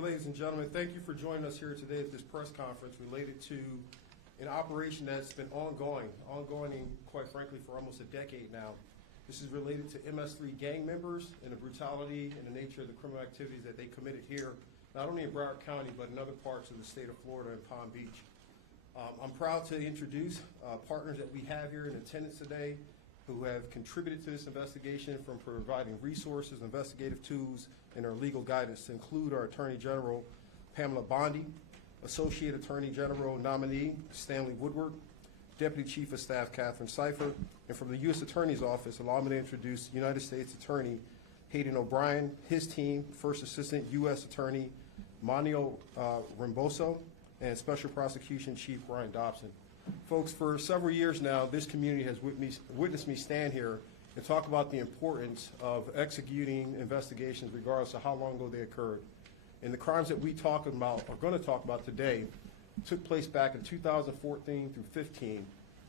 morning, ladies and gentlemen. Thank you for joining us here today at this press conference related to an operation that's been ongoing, quite frankly, for almost a decade now. This is related to MS-13 gang members and the brutality and the nature of the criminal activities that they committed here, not only in Broward County, but in other parts of the state of Florida and Palm Beach. I'm proud to introduce partners that we have here in attendance today who have contributed to this investigation, from providing resources, investigative tools, and our legal guidance, to include our Attorney General Pam Bondi, Associate Attorney General nominee Stanley Woodward, Deputy Chief of Staff Catherine Seifert, and from the U.S. Attorney's Office, allow me to introduce United States Attorney Hayden O'Brien, his team, First Assistant U.S. Attorney Manio Ramboso, and Special Prosecution Chief Ryan Dobson. Folks, for several years now, this community has witnessed me stand here and talk about the importance of executing investigations regardless of how long ago they occurred. And the crimes that we talk about, are going to talk about today, took place back in 2014 through 15.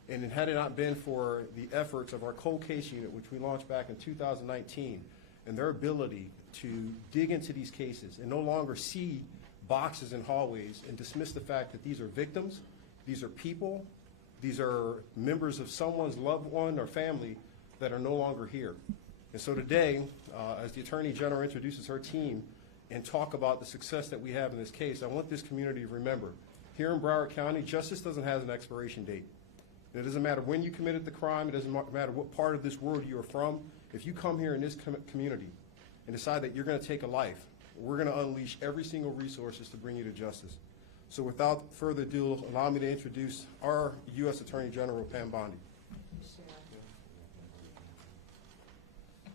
And had it not been for the efforts of our cold case unit, which we launched back in 2019, and their ability to dig into these cases and no longer see boxes in hallways and dismiss the fact that these are victims, these are people, these are members of someone's loved one or family that are no longer here. And so today, as the Attorney General introduces her team and talk about the success that we have in this case, I want this community to remember, here in Broward County, justice doesn't have an expiration date. And it doesn't matter when you committed the crime, it doesn't matter what part of this world you are from. If you come here in this community and decide that you're going to take a life, we're going to unleash every single resources to bring you to justice. So without further ado, allow me to introduce our U.S. Attorney General, Pam Bondi.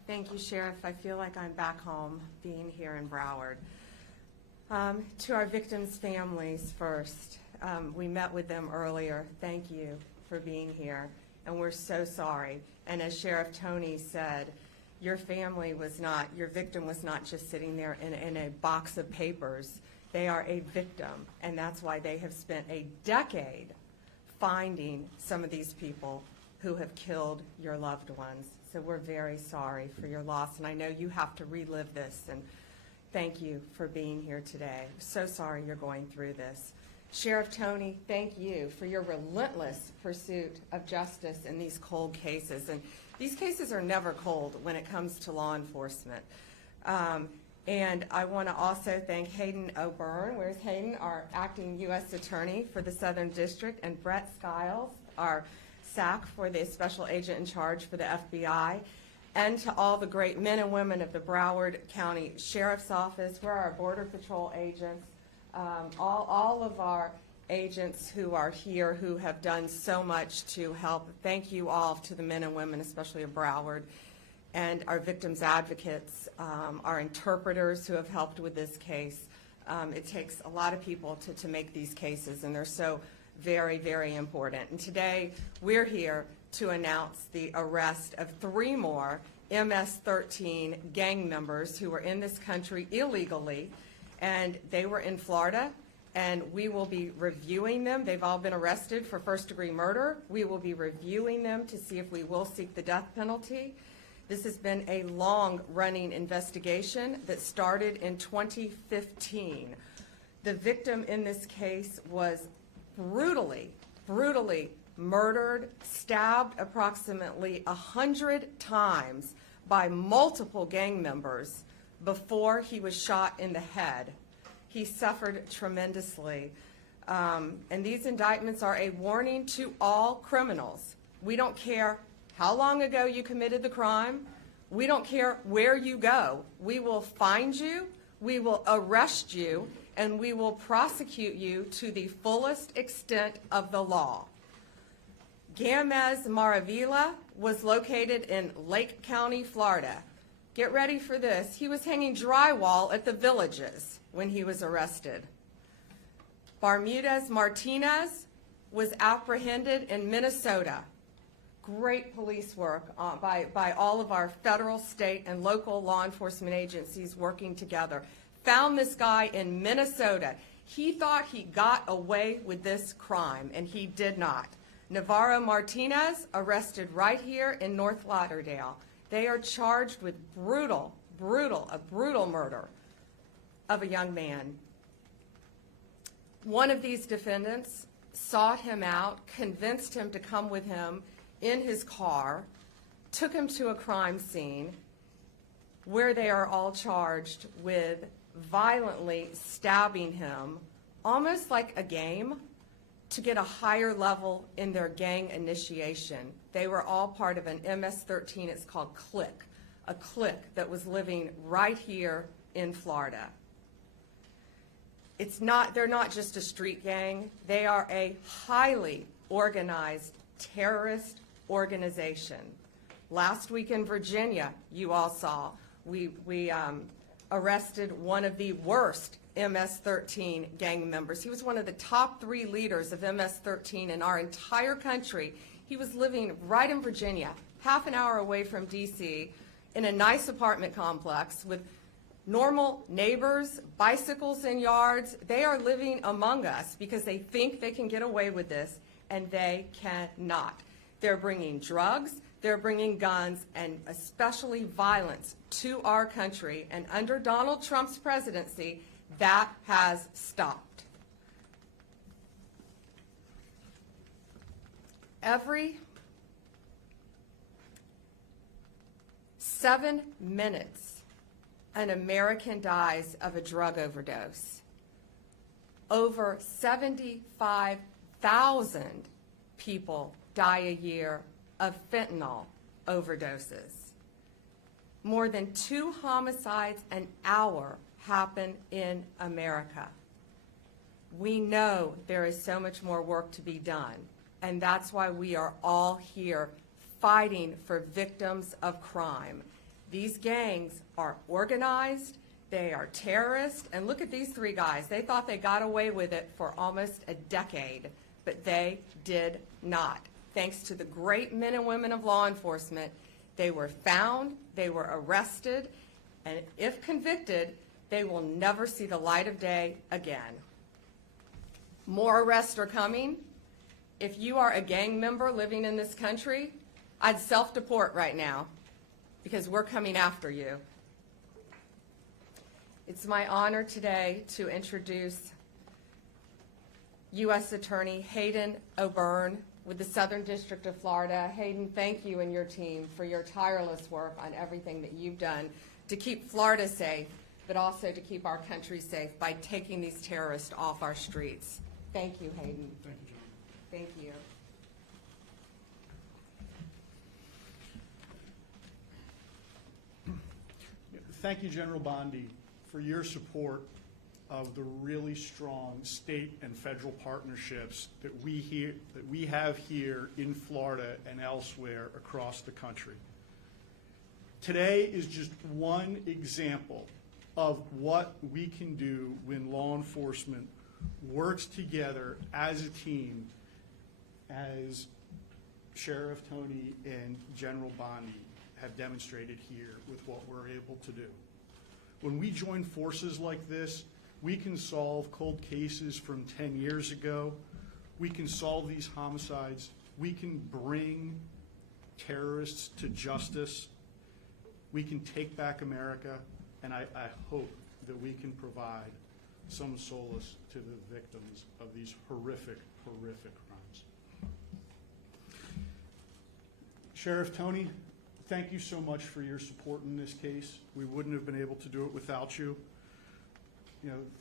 Thank you, Sheriff. I feel like I'm back home being here in Broward. To our victims' families first, we met with them earlier. Thank you for being here, and we're so sorry. And as Sheriff Tony said, your family was not, your victim was not just sitting there in a box of papers. They are a victim, and that's why they have spent a decade finding some of these people who have killed your loved ones. So we're very sorry for your loss, and I know you have to relive this, and thank you for being here today. So sorry you're going through this. Sheriff Tony, thank you for your relentless pursuit of justice in these cold cases. And these cases are never cold when it comes to law enforcement. And I want to also thank Hayden O'Byrne, where's Hayden, our acting U.S. Attorney for the Southern District, and Brett Skiles, our SAC for the Special Agent in Charge for the FBI, and to all the great men and women of the Broward County Sheriff's Office, where our Border Patrol agents, all of our agents who are here who have done so much to help. Thank you all to the men and women, especially of Broward, and our victims advocates, our interpreters who have helped with this case. It takes a lot of people to make these cases, and they're so very, very important. And today we're here to announce the arrest of 3 more MS-13 gang members who were in this country illegally, and they were in Florida, and we will be reviewing them. They've all been arrested for first-degree murder. We will be reviewing them to see if we will seek the death penalty. This has been a long-running investigation that started in 2015. The victim in this case was brutally murdered, stabbed approximately 100 times by multiple gang members before he was shot in the head. He suffered tremendously. And these indictments are a warning to all criminals. We don't care how long ago you committed the crime. We don't care where you go. We will find you, we will arrest you, and we will prosecute you to the fullest extent of the law. Gamez Maravilla was located in Lake County, Florida. Get ready for this. He was hanging drywall at the Villages when he was arrested. Bermudez Martinez was apprehended in Minnesota. Great police work by all of our federal, state, and local law enforcement agencies working together. Found this guy in Minnesota. He thought he got away with this crime, and he did not. Navarro Martinez arrested right here in Fort Lauderdale. They are charged with a brutal murder. of a young man. One of these defendants sought him out, convinced him to come with him in his car, took him to a crime scene where they are all charged with violently stabbing him, almost like a game, to get a higher level in their gang initiation. They were all part of an MS-13, it's called Clique, a clique that was living right here in Florida. They're not just a street gang, they are a highly organized terrorist organization. Last week in Virginia, you all saw, we arrested one of the worst MS-13 gang members. He was one of the top 3 leaders of MS-13 in our entire country. He was living right in Virginia, half an hour away from DC, in a nice apartment complex with normal neighbors, bicycles in yards. They are living among us because they think they can get away with this, and they cannot. They're bringing drugs, they're bringing guns, and especially violence to our country. And under Donald Trump's presidency, that has stopped. Every 7 minutes, an American dies of a drug overdose. Over 75,000 people die a year of fentanyl overdoses. More than 2 homicides an hour happen in America. We know there is so much more work to be done, and that's why we are all here fighting for victims of crime. These gangs are organized, they are terrorists, and look at these 3 guys. They thought they got away with it for almost a decade, but they did not. Thanks to the great men and women of law enforcement, they were found, they were arrested, and if convicted, they will never see the light of day again. More arrests are coming. If you are a gang member living in this country, I'd self-deport right now because we're coming after you. It's my honor today to introduce U.S. Attorney Hayden O'Byrne with the Southern District of Florida. Hayden, thank you and your team for your tireless work on everything that you've done to keep Florida safe, but also to keep our country safe by taking these terrorists off our streets. Thank you, Hayden. Thank you, John. Thank you. Thank you, General Bondi, for your support of the really strong state and federal partnerships that we have here in Florida and elsewhere across the country. Today is just one example of what we can do when law enforcement works together as a team, as Sheriff Tony and General Bondi have demonstrated here with what we're able to do. When we join forces like this, we can solve cold cases from 10 years ago. We can solve these homicides. We can bring terrorists to justice. We can take back America, and I hope that we can provide some solace to the victims of these horrific, horrific crimes. Sheriff Tony, thank you so much for your support in this case. We wouldn't have been able to do it without you.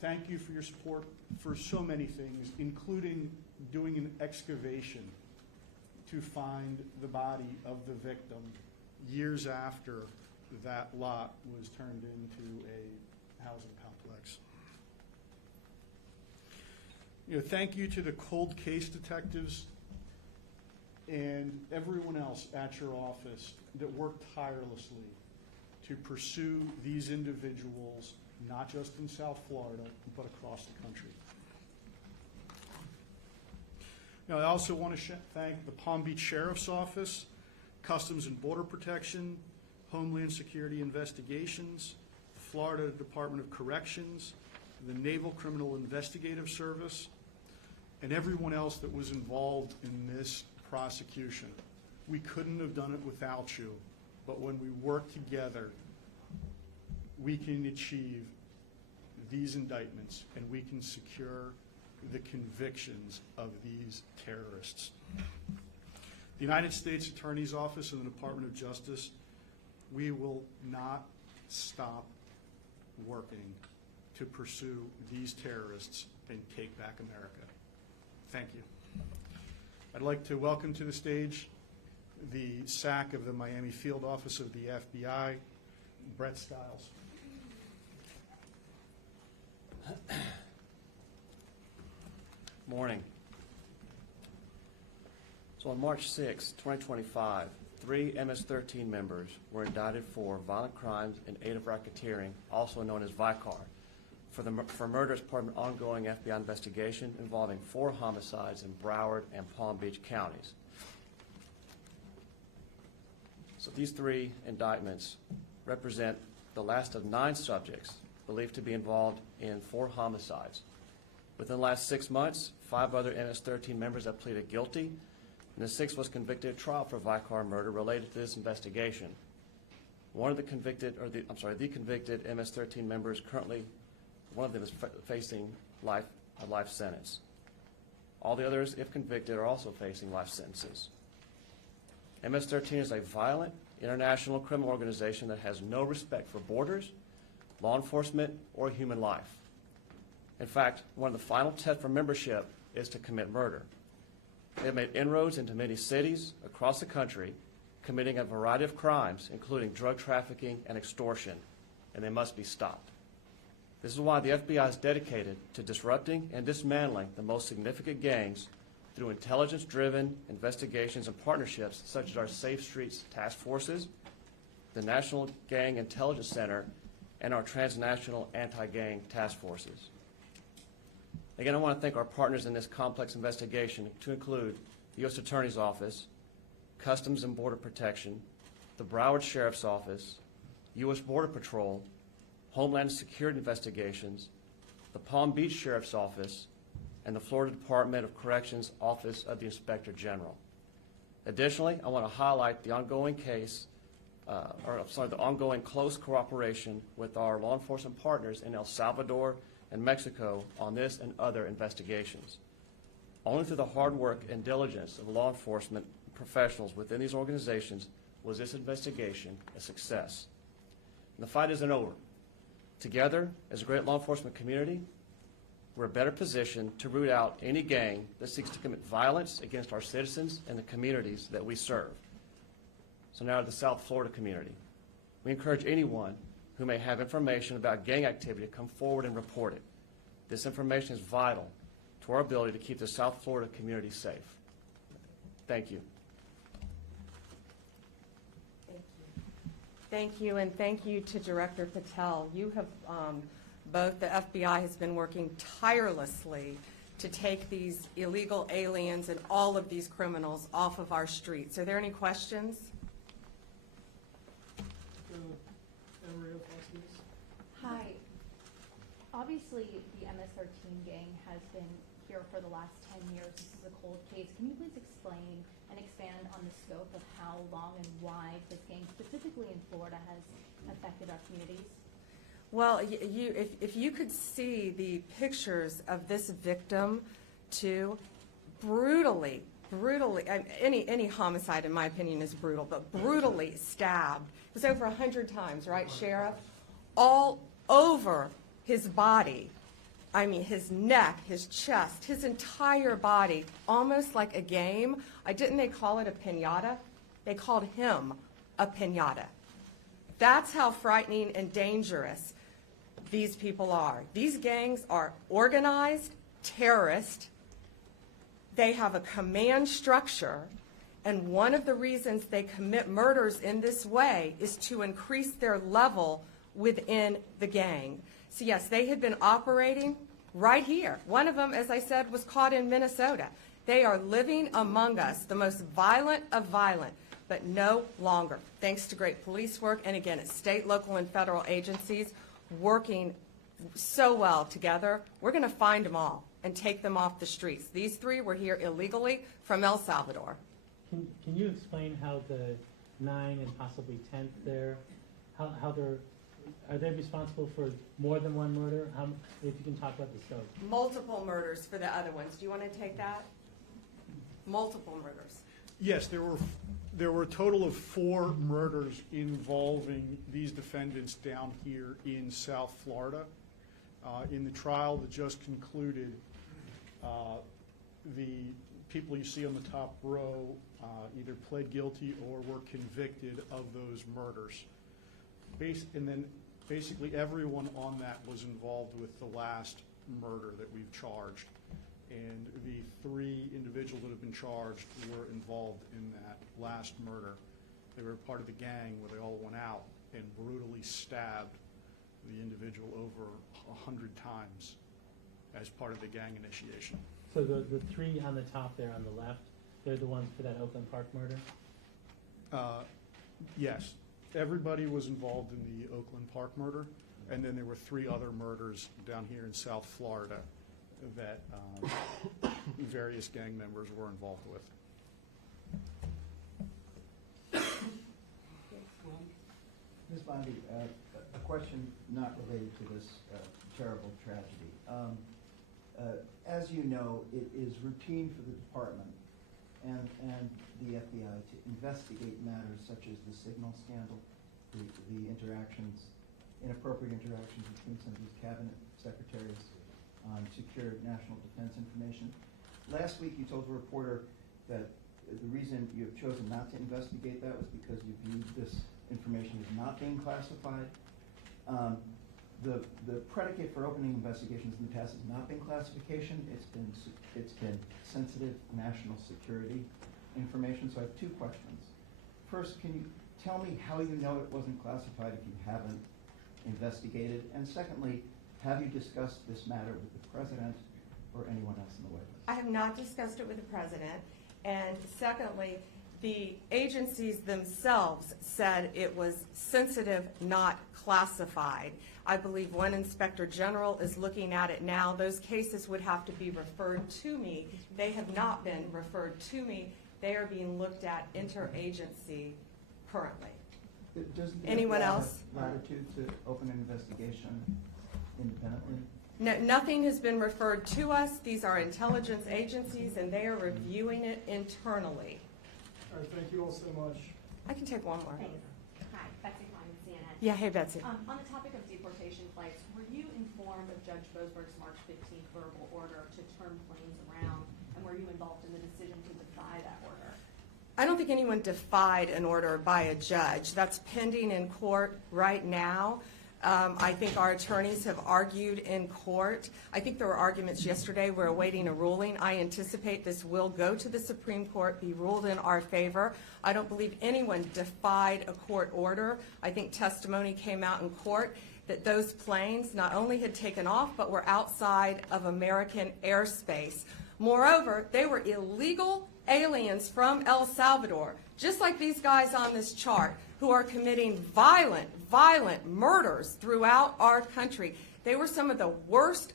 Thank you for your support for so many things, including doing an excavation to find the body of the victim years after that lot was turned into a housing complex. Thank you to the cold case detectives and everyone else at your office that worked tirelessly to pursue these individuals, not just in South Florida, but across the country. I also want to thank the Palm Beach Sheriff's Office, Customs and Border Protection, Homeland Security Investigations, the Florida Department of Corrections, the Naval Criminal Investigative Service, and everyone else that was involved in this prosecution. We couldn't have done it without you, but when we work together, we can achieve these indictments and we can secure the convictions of these terrorists. The United States Attorney's Office and the Department of Justice, we will not stop working to pursue these terrorists and take back America. Thank you. I'd like to welcome to the stage the SAC of the Miami Field Office of the FBI, Brett Stiles. Morning. So on March 6, 2025, 3 MS-13 members were indicted for violent crimes in aid of racketeering, also known as VICAR, for murder as part of an ongoing FBI investigation involving 4 homicides in Broward and Palm Beach counties. So these 3 indictments represent the last of 9 subjects believed to be involved in 4 homicides. Within the last 6 months, 5 other MS-13 members have pleaded guilty, and the 6th was convicted at trial for VICAR murder related to this investigation. The convicted MS-13 members currently, one of them is facing a life sentence. All the others, if convicted, are also facing life sentences. MS-13 is a violent international criminal organization that has no respect for borders, law enforcement, or human life. In fact, one of the final tests for membership is to commit murder. They have made inroads into many cities across the country, committing a variety of crimes, including drug trafficking and extortion, and they must be stopped. This is why the FBI is dedicated to disrupting and dismantling the most significant gangs through intelligence-driven investigations and partnerships such as our Safe Streets Task Forces, the National Gang Intelligence Center, and our transnational anti-gang task forces. Again, I want to thank our partners in this complex investigation, to include the U.S. Attorney's Office, Customs and Border Protection, the Broward Sheriff's Office, U.S. Border Patrol, Homeland Security Investigations, the Palm Beach Sheriff's Office, and the Florida Department of Corrections Office of the Inspector General. Additionally, I want to highlight the ongoing the ongoing close cooperation with our law enforcement partners in El Salvador and Mexico on this and other investigations. Only through the hard work and diligence of law enforcement professionals within these organizations was this investigation a success. And the fight isn't over. Together, as a great law enforcement community, we're better positioned to root out any gang that seeks to commit violence against our citizens and the communities that we serve. So now to the South Florida community. We encourage anyone who may have information about gang activity to come forward and report it. This information is vital to our ability to keep the South Florida community safe. Thank you. Thank you, and thank you to Director Patel. You have, both the FBI has been working tirelessly to take these illegal aliens and all of these criminals off of our streets. Are there any questions? Hi. Obviously, the MS-13 gang has been here for the last 10 years. This is a cold case. Can you please explain and expand on the scope of how long and wide this gang, specifically in Florida, has affected our communities? Well, if you could see the pictures of this victim, too, brutally, any homicide, in my opinion, is brutal, but brutally stabbed. It was over 100 times, right, Sheriff? All over his body. I mean, his neck, his chest, his entire body, almost like a game. Didn't they call it a piñata? They called him a piñata. That's how frightening and dangerous these people are. These gangs are organized, terrorist. They have a command structure, and one of the reasons they commit murders in this way is to increase their level within the gang. So yes, they had been operating right here. One of them, as I said, was caught in Minnesota. They are living among us, the most violent of violent, but no longer. Thanks to great police work, and again, it's state, local, and federal agencies working so well together. We're going to find them all and take them off the streets. These 3 were here illegally from El Salvador. Can you explain how the 9 and possibly 10th there, how they're are they responsible for more than one murder? If you can talk about the scope. Multiple murders for the other ones. Do you want to take that? Multiple murders. Yes, there were a total of 4 murders involving these defendants down here in South Florida. In the trial that just concluded, the people you see on the top row either pled guilty or were convicted of those murders. And then basically everyone on that was involved with the last murder that we've charged. And the 3 individuals that have been charged were involved in that last murder. They were part of the gang where they all went out and brutally stabbed the individual over 100 times as part of the gang initiation. So the 3 on the top there on the left, they're the ones for that Oakland Park murder? Yes, everybody was involved in the Oakland Park murder, and then there were 3 other murders down here in South Florida that various gang members were involved with. Ms. Bondi, a question not related to this terrible tragedy. As you know, it is routine for the department and the FBI to investigate matters such as the signal scandal, the interactions, inappropriate interactions between some of these cabinet secretaries on secure national defense information. Last week, you told a reporter that the reason you have chosen not to investigate that was because you viewed this information as not being classified. The predicate for opening investigations in the past has not been classification. It's been sensitive national security information. So I have 2 questions. First, can you tell me how you know it wasn't classified if you haven't investigated? And secondly, have you discussed this matter with the president or anyone else in the White House? I have not discussed it with the president. And secondly, the agencies themselves said it was sensitive, not classified. I believe one inspector general is looking at it now. Those cases would have to be referred to me. They have not been referred to me. They are being looked at interagency currently. Does the Anyone FBI have else? latitude to open an investigation independently? No, nothing has been referred to us. These are intelligence agencies, and they are reviewing it internally. All right, thank you all so much. I can take one more. Thanks. Hi, Betsy Klein, CNN. Yeah, hey, Betsy. On the topic of deportation flights, were you informed of Judge Boasberg's March 15th verbal order to turn planes around, and were you involved in the decision to defy that order? I don't think anyone defied an order by a judge. That's pending in court right now. I think our attorneys have argued in court. I think there were arguments yesterday. We're awaiting a ruling. I anticipate this will go to the Supreme Court, be ruled in our favor. I don't believe anyone defied a court order. I think testimony came out in court that those planes not only had taken off, but were outside of American airspace. Moreover, they were illegal aliens from El Salvador, just like these guys on this chart, who are committing violent murders throughout our country. They were some of the worst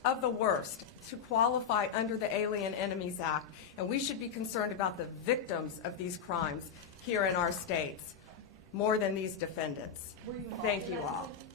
to qualify under the Alien Enemies Act, and we should be concerned about the victims of these crimes here in our states more than these defendants. Were you involved Thank in you that all. decision?